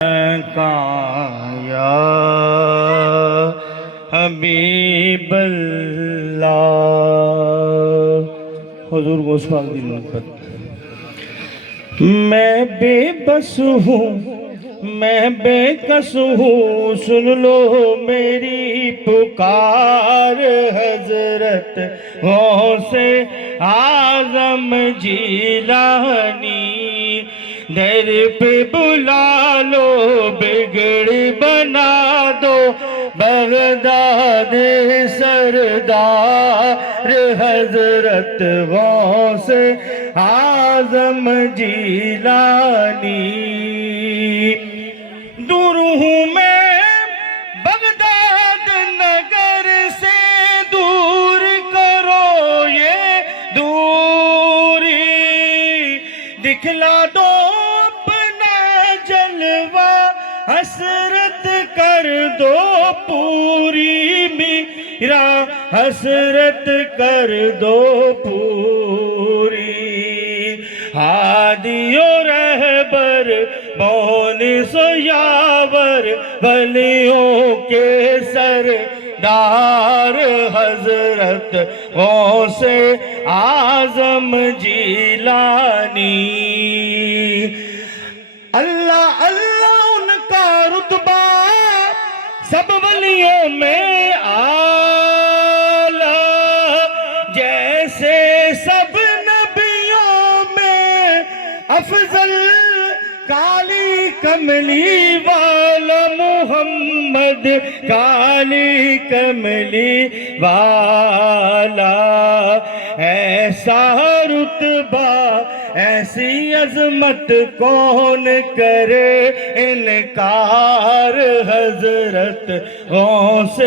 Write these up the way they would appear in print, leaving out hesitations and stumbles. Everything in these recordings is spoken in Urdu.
یا حبیب اللہ حضور غوث پاک دی محبت۔ میں بے بس ہوں، میں بے کس ہوں، سن لو میری پکار حضرت غوث اعظم جیلانی۔ در پہ بلا لو، بگڑ بنا دو، بغداد سردار حضرت غوث اعظم جیلانی۔ دور ہوں میں بغداد نگر سے، دور کرو یہ دوری، دکھلا دو حسرت کر دو پوری، میرا حسرت کر دو پوری۔ ہادی و رہبر مونس و یاور، ولیوں کے سردار حضرت غوث اعظم جیلانی۔ اللہ اللہ رتبہ سب ولیوں میں اعلیٰ، جیسے سب نبیوں میں افضل، کالی کملی والا محمد، کالی کملی والا۔ ایسا رتبہ ایسی عظمت کون کرے انکار حضرت غوث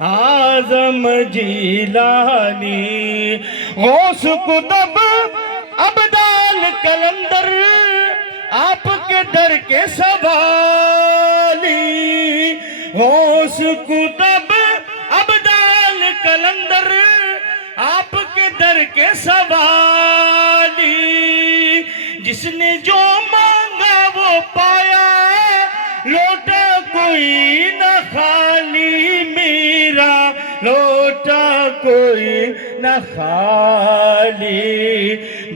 اعظم جیلانی۔ غوث قطب ابدال کلندر آپ کے در کے سوالی، غوث قطب ابدال کلندر آپ کے در کے سوالی۔ جس نے جو مانگا وہ پایا، لوٹا کوئی نہ خالی، میرا لوٹا کوئی نہ خالی۔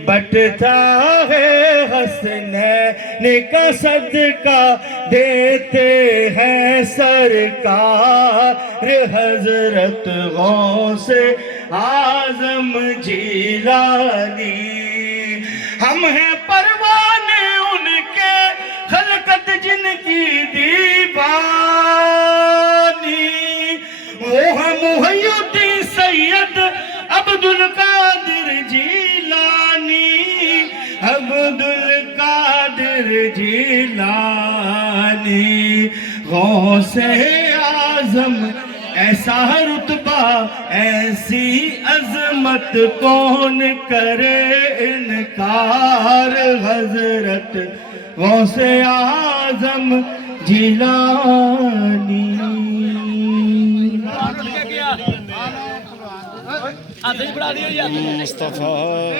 بٹتا ہے حسنین کا صدقہ، دیتے ہیں سرکار حضرت غوث اعظم جیلانی۔ ہم ہیں پروانے ان کے، خلقت جن کی دیوانی۔ وہ ہے محی الدین سید عبدالقادر جیلانی، عبدالقادر جیلانی۔ غوث اعظم ایسا رتبہ ایسی عظمت کون کرے انکار حضرت غوث اعظم جیلانی۔ مصطفیٰ